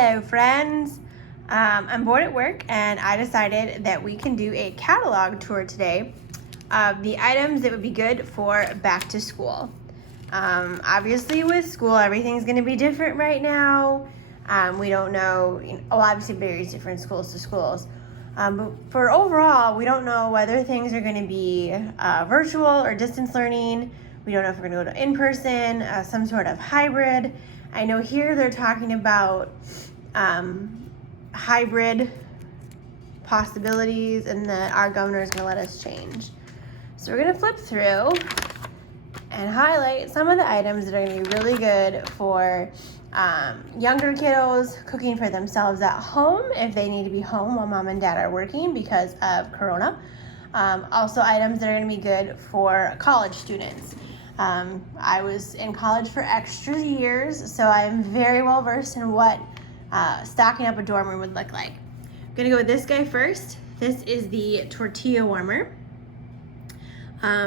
Hello friends, I'm bored at work and I decided that we can do a catalog tour today of the items that would be good for back to school. Obviously with school everything's going to be different right now. We don't know, obviously it varies different schools to schools. But for overall, we don't know whether things are going to be virtual or distance learning. We don't know if we're going to go to in-person, some sort of hybrid. I know here they're talking about hybrid possibilities and that our governor is going to let us change. So we're going to flip through and highlight some of the items that are going to be really good for younger kiddos cooking for themselves at home if they need to be home while mom and dad are working because of Corona. Also items that are going to be good for college students. I was in college for extra years, so I'm very well versed in what stocking up a dorm room would look like. I'm gonna go with this guy first. This is the tortilla warmer.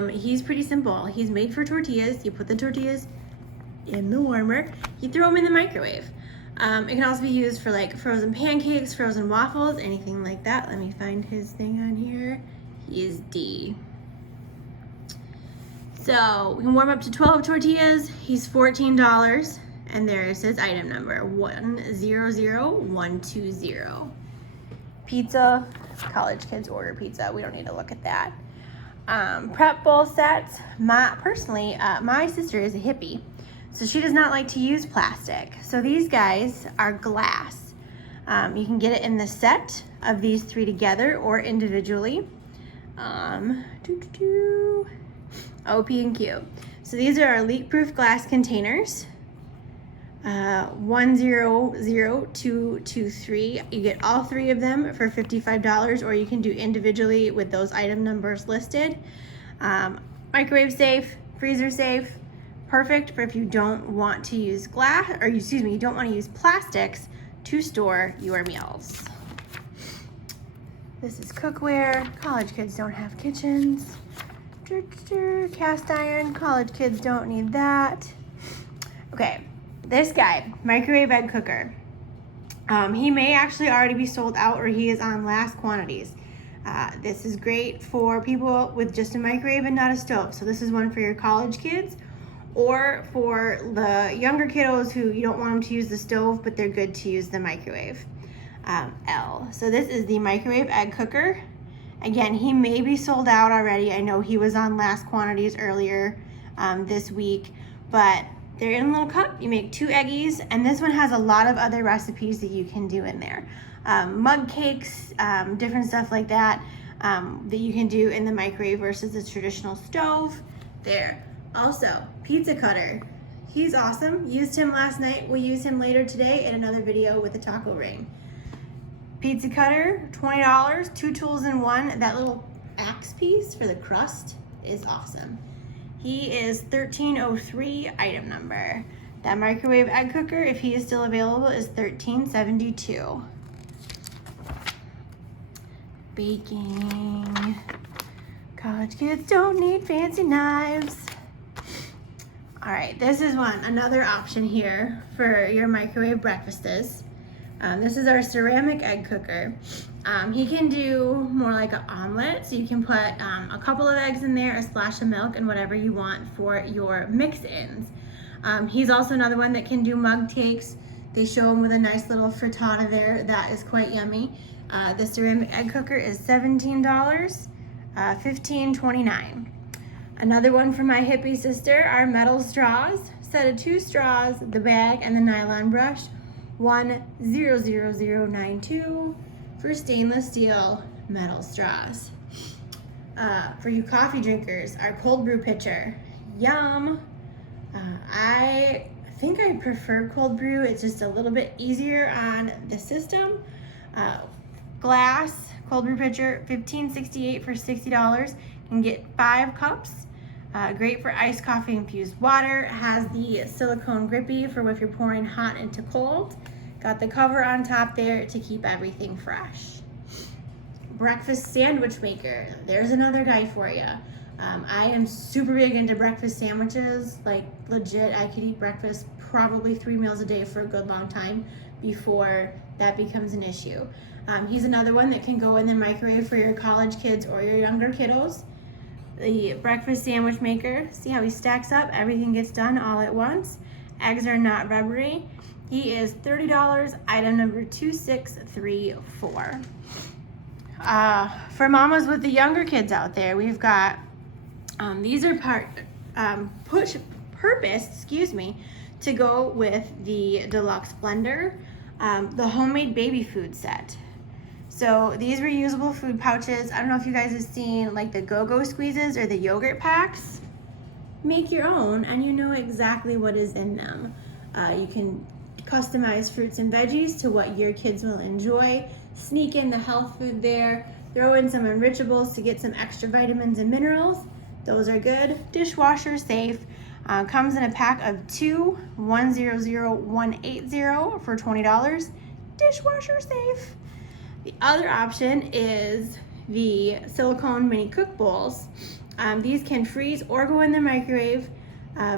He's pretty simple. He's made for tortillas. You put the tortillas in the warmer. You throw them in the microwave. It can also be used for like frozen pancakes, frozen waffles, anything like that. Let me find his thing on here. He is D. So we can warm up to 12 tortillas. He's $14, and there's his item number, 100120. Pizza, college kids order pizza. We don't need to look at that. Prep bowl sets. Personally, my sister is a hippie, so she does not like to use plastic. So these guys are glass. You can get it in the set of these three together or individually. O, P, and Q. So these are our leak-proof glass containers. 100223. You get all three of them for $55, or you can do individually with those item numbers listed. Microwave safe, freezer safe, perfect for if you don't want to use glass, or you don't want to use plastics to store your meals. This is cookware. College kids don't have kitchens. Cast iron, college kids don't need that. Okay, this guy, microwave egg cooker. He may actually already be sold out, or he is on last quantities. This is great for people with just a microwave and not a stove. So this is one for your college kids, or for the younger kiddos who you don't want them to use the stove, but they're good to use the microwave. L. So this is the microwave egg cooker. Again, he may be sold out already. I know he was on last quantities earlier this week, but they're in a little cup. You make 2 eggies, and this one has a lot of other recipes that you can do in there. Mug cakes, different stuff like that, that you can do in the microwave versus the traditional stove. There. Also, pizza cutter. He's awesome. Used him last night. We'll use him later today in another video with the taco ring. Pizza cutter, $20, 2 tools in one. That little axe piece for the crust is awesome. He is 1303 item number. That microwave egg cooker, if he is still available, is $13.72. Baking. College kids don't need fancy knives. All right, this is another option here for your microwave breakfasts. This is our ceramic egg cooker. He can do more like an omelet, so you can put a couple of eggs in there, a splash of milk, and whatever you want for your mix-ins. He's also another one that can do mug cakes. They show him with a nice little frittata there. That is quite yummy. The ceramic egg cooker is $17, $15.29. Another one for my hippie sister, our metal straws. Set of 2 straws, the bag, and the nylon brush. 100092 for stainless steel metal straws. For you coffee drinkers, our cold brew pitcher. Yum! I think I prefer cold brew. It's just a little bit easier on the system. Glass cold brew pitcher, $15.68 for $60. You can get 5 cups. Great for iced coffee infused water. Has the silicone grippy for if you're pouring hot into cold. Got the cover on top there to keep everything fresh. Breakfast sandwich maker. There's another guy for you. I am super big into breakfast sandwiches. Like legit, I could eat breakfast probably 3 meals a day for a good long time. before that becomes an issue. He's another one that can go in the microwave for your college kids or your younger kiddos. The breakfast sandwich maker, see how he stacks up? Everything gets done all at once. Eggs are not rubbery. He is $30, item number 2634. For mamas with the younger kids out there, we've got, these are purposed to go with the deluxe blender, the homemade baby food set. So these reusable food pouches, I don't know if you guys have seen like the go-go squeezes or the yogurt packs. Make your own and you know exactly what is in them. You can customize fruits and veggies to what your kids will enjoy. Sneak in the health food there. Throw in some enrichables to get some extra vitamins and minerals. Those are good. Dishwasher safe. Comes in a pack of 2, 100-180 for $20. Dishwasher safe. The other option is the silicone mini cook bowls. These can freeze or go in the microwave.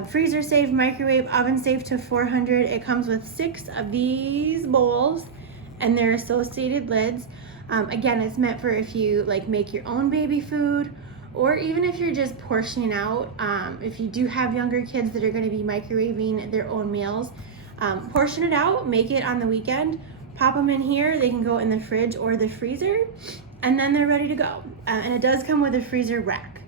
Freezer safe, microwave, oven safe to 400. It comes with 6 of these bowls and their associated lids. Again, it's meant for if you like make your own baby food, or even if you're just portioning out. If you do have younger kids that are going to be microwaving their own meals, portion it out, make it on the weekend, pop them in here. They can go in the fridge or the freezer, and then they're ready to go. And it does come with a freezer rack.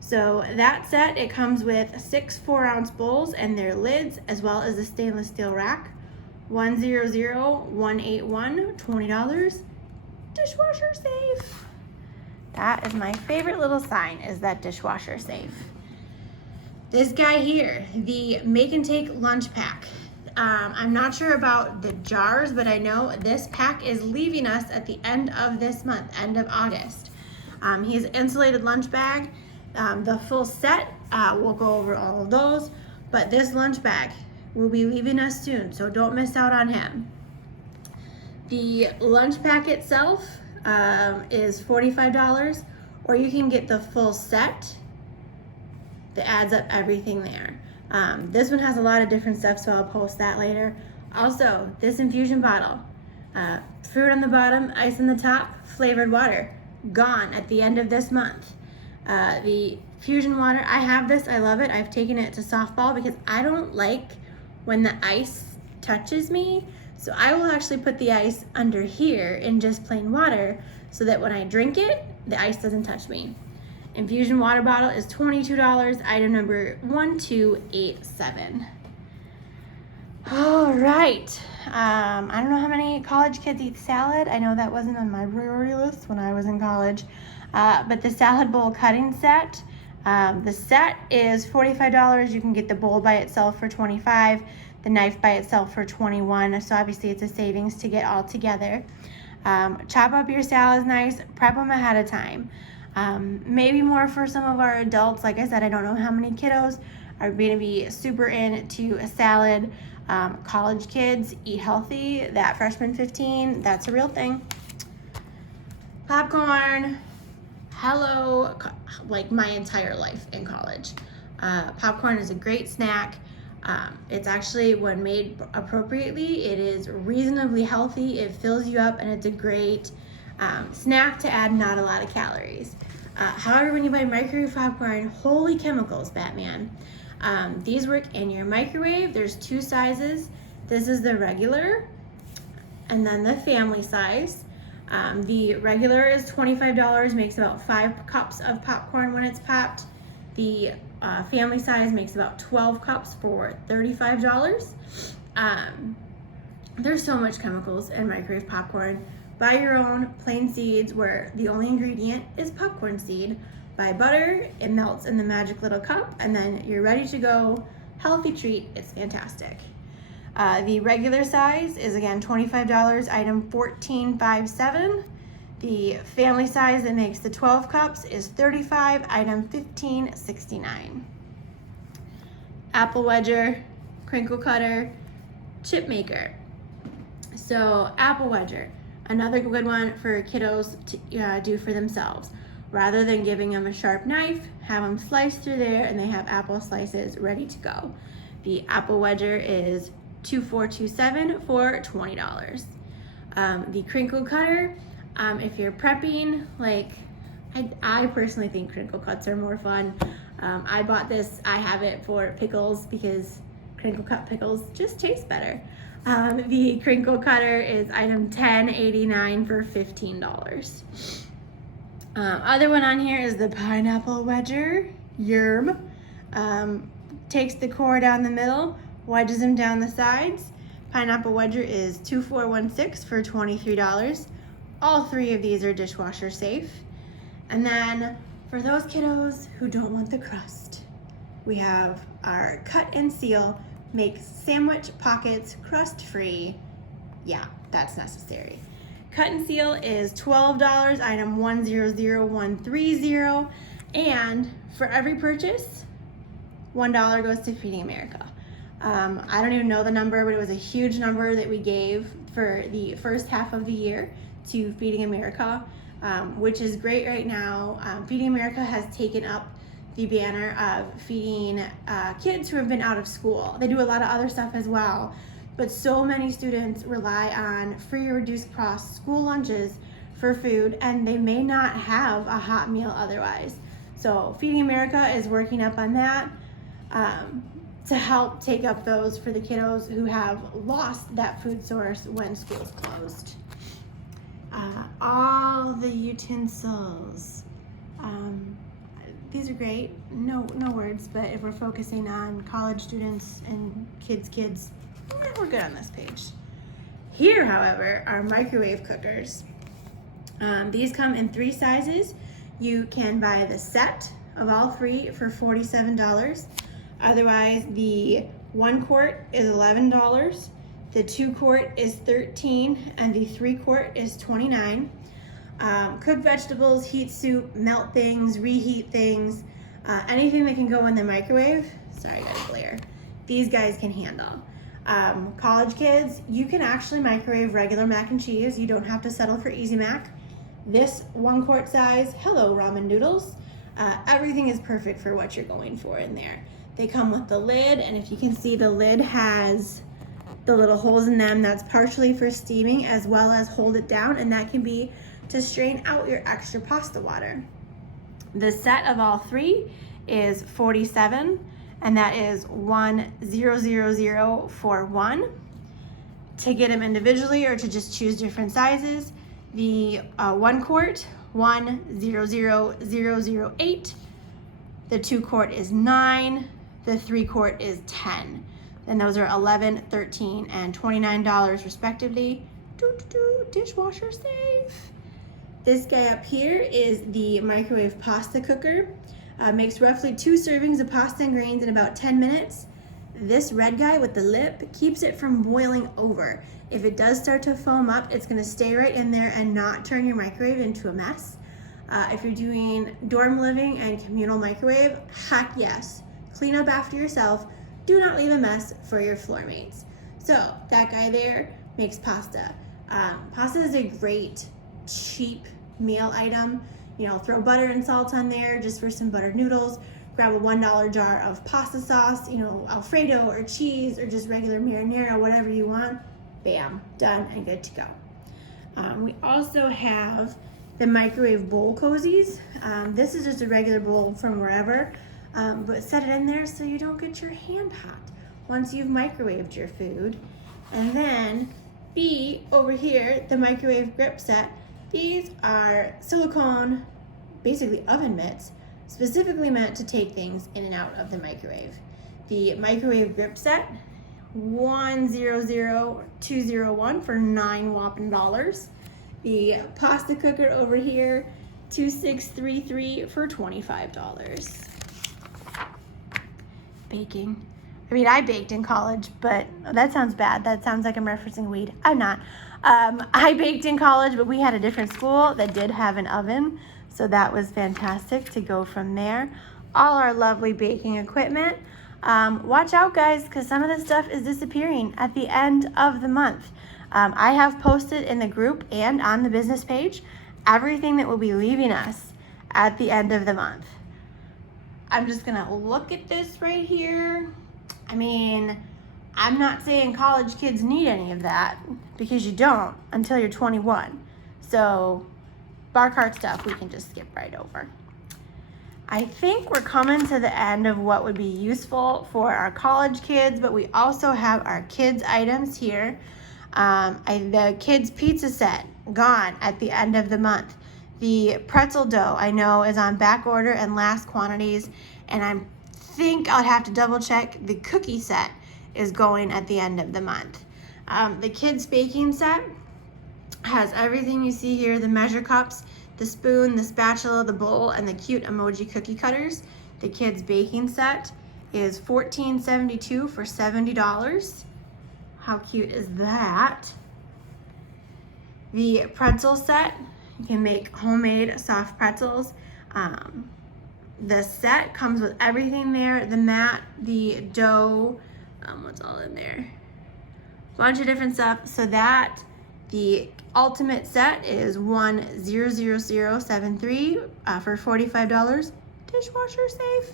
So that set, it comes with 6 4-ounce bowls and their lids, as well as the stainless steel rack. 100-181, $20. Dishwasher safe. That is my favorite little sign, is that dishwasher safe. This guy here, the make and take lunch pack. I'm not sure about the jars, but I know this pack is leaving us at the end of this month, end of August. He's an insulated lunch bag. The full set, we'll go over all of those, but this lunch bag will be leaving us soon, so don't miss out on him. The lunch pack itself is $45, or you can get the full set that adds up everything there. This one has a lot of different stuff, so I'll post that later. Also, this infusion bottle, fruit on the bottom, ice on the top, flavored water, gone at the end of this month. The fusion water, I have this, I love it. I've taken it to softball because I don't like when the ice touches me. So I will actually put the ice under here in just plain water so that when I drink it, the ice doesn't touch me. Infusion water bottle is $22, item number 1287. All right. I don't know how many college kids eat salad. I know that wasn't on my priority list when I was in college. But the salad bowl cutting set, the set is $45. You can get the bowl by itself for $25, the knife by itself for $21. So obviously it's a savings to get all together. Chop up your salads nice, prep them ahead of time. Maybe more for some of our adults. Like I said, I don't know how many kiddos are going to be super into a salad. College kids eat healthy. That freshman 15, that's a real thing. Popcorn. Hello, like my entire life in college. Popcorn is a great snack. It's actually, when made appropriately, it is reasonably healthy. It fills you up, and it's a great snack to add not a lot of calories. However, when you buy microwave popcorn, holy chemicals, Batman. These work in your microwave. There's 2 sizes. This is the regular, and then the family size. The regular is $25, makes about 5 cups of popcorn when it's popped. The family size makes about 12 cups for $35. There's so much chemicals in microwave popcorn. Buy your own plain seeds where the only ingredient is popcorn seed. Buy butter, it melts in the magic little cup, and then you're ready to go. Healthy treat, it's fantastic. The regular size is again $25, item 1457. The family size that makes the 12 cups is $35, item 1569. Apple wedger, crinkle cutter, chip maker. So apple wedger, another good one for kiddos to do for themselves. Rather than giving them a sharp knife, have them slice through there and they have apple slices ready to go. The apple wedger is 2427 for $20. The crinkle cutter, if you're prepping, like I personally think crinkle cuts are more fun. I bought this, I have it for pickles because crinkle cut pickles just taste better. The crinkle cutter is item 1089 for $15. Other one on here is the pineapple wedger. Yerm. Takes the core down the middle, wedges them down the sides. Pineapple wedger is 2416 for $23. All three of these are dishwasher safe. And then for those kiddos who don't want the crust, we have our cut and seal, makes sandwich pockets crust free. Yeah, that's necessary. Cut and seal is $12, item 100130, and for every purchase, $1 goes to Feeding America. I don't even know the number, but it was a huge number that we gave for the first half of the year to Feeding America, which is great right now. Feeding America has taken up the banner of feeding kids who have been out of school. They do a lot of other stuff as well, but so many students rely on free or reduced cost school lunches for food, and they may not have a hot meal otherwise. So Feeding America is working up on that to help take up those for the kiddos who have lost that food source when school's closed. All the utensils. These are great, no words, but if we're focusing on college students and kids, we're good on this page. Here, however, are microwave cookers. These come in 3 sizes. You can buy the set of all 3 for $47. Otherwise, the 1 quart is $11, the 2 quart is $13, and the 3 quart is $29. Cook vegetables, heat soup, melt things, reheat things, anything that can go in the microwave. Sorry, I got a glare. These guys can handle. College kids, you can actually microwave regular mac and cheese. You don't have to settle for Easy Mac. This 1 quart size, hello ramen noodles. Everything is perfect for what you're going for in there. They come with the lid, and if you can see, the lid has the little holes in them. That's partially for steaming as well as hold it down, and that can be to strain out your extra pasta water. The set of all 3 is $47, and that is 100041. To get them individually or to just choose different sizes, the 1 quart, 100008. The 2 quart is 9. The 3 quart is 10. And those are $11, $13, and $29 respectively. Dishwasher safe. This guy up here is the microwave pasta cooker. Makes roughly 2 servings of pasta and grains in about 10 minutes. This red guy with the lip keeps it from boiling over. If it does start to foam up, it's gonna stay right in there and not turn your microwave into a mess. If you're doing dorm living and communal microwave, heck yes. Clean up after yourself. Do not leave a mess for your floor mates. So that guy there makes pasta. Pasta is a great, cheap meal item. You know, throw butter and salt on there just for some buttered noodles. Grab a $1 jar of pasta sauce, you know, Alfredo or cheese or just regular marinara, whatever you want. Bam, done and good to go. We also have the microwave bowl cozies. This is just a regular bowl from wherever, but set it in there so you don't get your hand hot once you've microwaved your food. And then B, over here, the microwave grip set. These are silicone, basically oven mitts, specifically meant to take things in and out of the microwave. The microwave grip set, 100201 for $9 whopping dollars. The pasta cooker over here, 2633 for $25. Baking. I mean, I baked in college, but that sounds bad. That sounds like I'm referencing weed. I'm not. I baked in college, but we had a different school that did have an oven, so that was fantastic to go from there. All our lovely baking equipment. Watch out, guys, because some of this stuff is disappearing at the end of the month. I have posted in the group and on the business page everything that will be leaving us at the end of the month. I'm just gonna look at this right here. I mean, I'm not saying college kids need any of that, because you don't until you're 21. So bar cart stuff we can just skip right over. I think we're coming to the end of what would be useful for our college kids, but we also have our kids items here. The kids pizza set, gone at the end of the month. The pretzel dough I know is on back order and last quantities, and I think I'll have to double check. The cookie set is going at the end of the month. The kids baking set has everything you see here, the measure cups, the spoon, the spatula, the bowl, and the cute emoji cookie cutters. The kids baking set is $14.72 for $70. How cute is that? The pretzel set, you can make homemade soft pretzels. The set comes with everything there, the mat, the dough, what's all in there? Bunch of different stuff. So that, the ultimate set is $1,00073 for $45, dishwasher safe.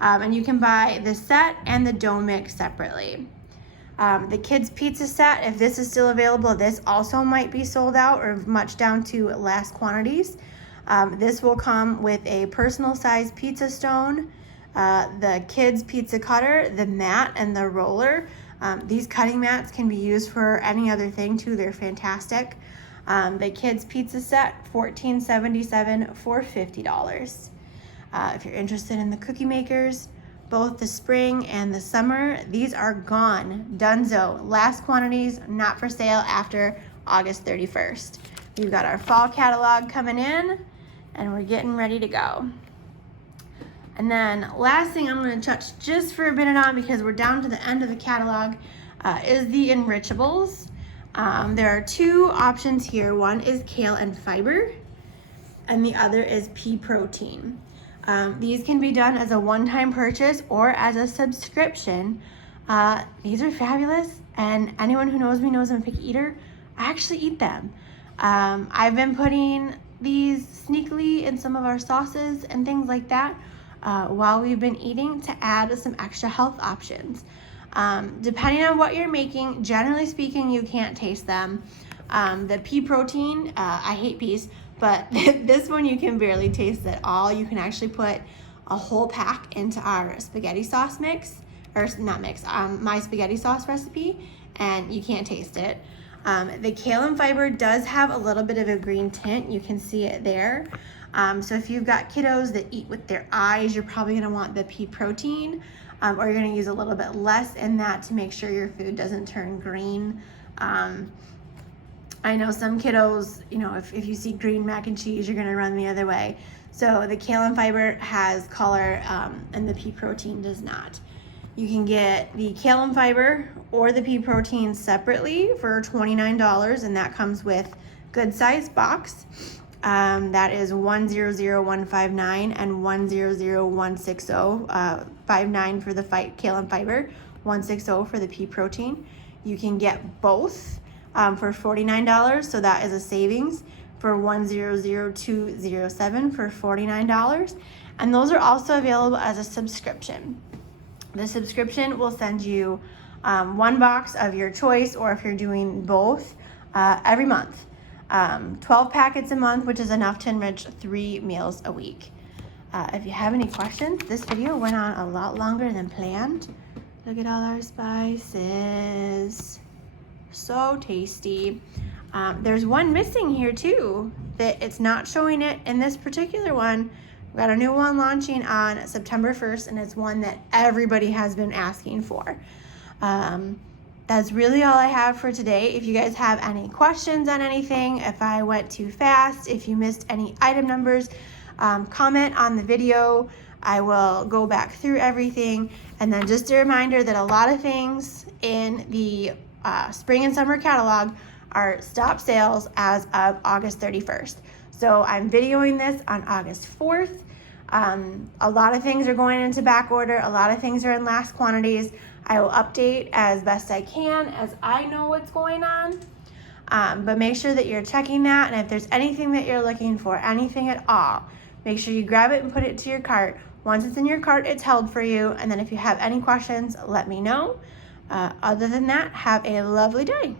And you can buy the set and the dough mix separately. The kids pizza set, if this is still available, this also might be sold out or much down to last quantities. This will come with a personal size pizza stone, the kids pizza cutter, the mat, and the roller. These cutting mats can be used for any other thing too. They're fantastic. The kids pizza set, $14.77 for $50. If you're interested in the cookie makers, both the spring and the summer, these are gone, donezo. Last quantities, not for sale after August 31st. We've got our fall catalog coming in, and we're getting ready to go. And then last thing I'm going to touch just for a minute on, because we're down to the end of the catalog, is the enrichables. There are two options here. One is kale and fiber, and the other is pea protein. These can be done as a one-time purchase or as a subscription. These are fabulous, and anyone who knows me knows I'm a picky eater. I actually eat them. I've been putting these sneakily in some of our sauces and things like that while we've been eating to add some extra health options. Depending on what you're making, generally speaking, you can't taste them. The pea protein, I hate peas, but this one you can barely taste at all. You can actually put a whole pack into our spaghetti sauce mix, or not mix, my spaghetti sauce recipe, and you can't taste it. The kale and fiber does have a little bit of a green tint. You can see it there. So if you've got kiddos that eat with their eyes, you're probably gonna want the pea protein, or you're gonna use a little bit less in that to make sure your food doesn't turn green. I know some kiddos, you know, if you see green mac and cheese, you're gonna run the other way. So the kale and fiber has color, and the pea protein does not. You can get the kale and fiber or the pea protein separately for $29, and that comes with good size box. That is 100159 and 100160, 59 for the kale and fiber, 160 for the pea protein. You can get both for $49, so that is a savings for 100207 for $49, and those are also available as a subscription. The subscription will send you one box of your choice, or if you're doing both, every month. 12 packets a month, which is enough to enrich 3 meals a week. If you have any questions, this video went on a lot longer than planned. Look at all our spices. So tasty. There's one missing here too, that it's not showing it in this particular one. We got a new one launching on September 1st, and it's one that everybody has been asking for. That's really all I have for today. If you guys have any questions on anything, if I went too fast, if you missed any item numbers, comment on the video. I will go back through everything. And then just a reminder that a lot of things in the spring and summer catalog are stop sales as of August 31st. So I'm videoing this on August 4th. A lot of things are going into back order. A lot of things are in last quantities. I will update as best I can as I know what's going on. But make sure that you're checking that, and if there's anything that you're looking for, anything at all, make sure you grab it and put it to your cart. Once it's in your cart, it's held for you, and then if you have any questions, let me know. Other than that, have a lovely day.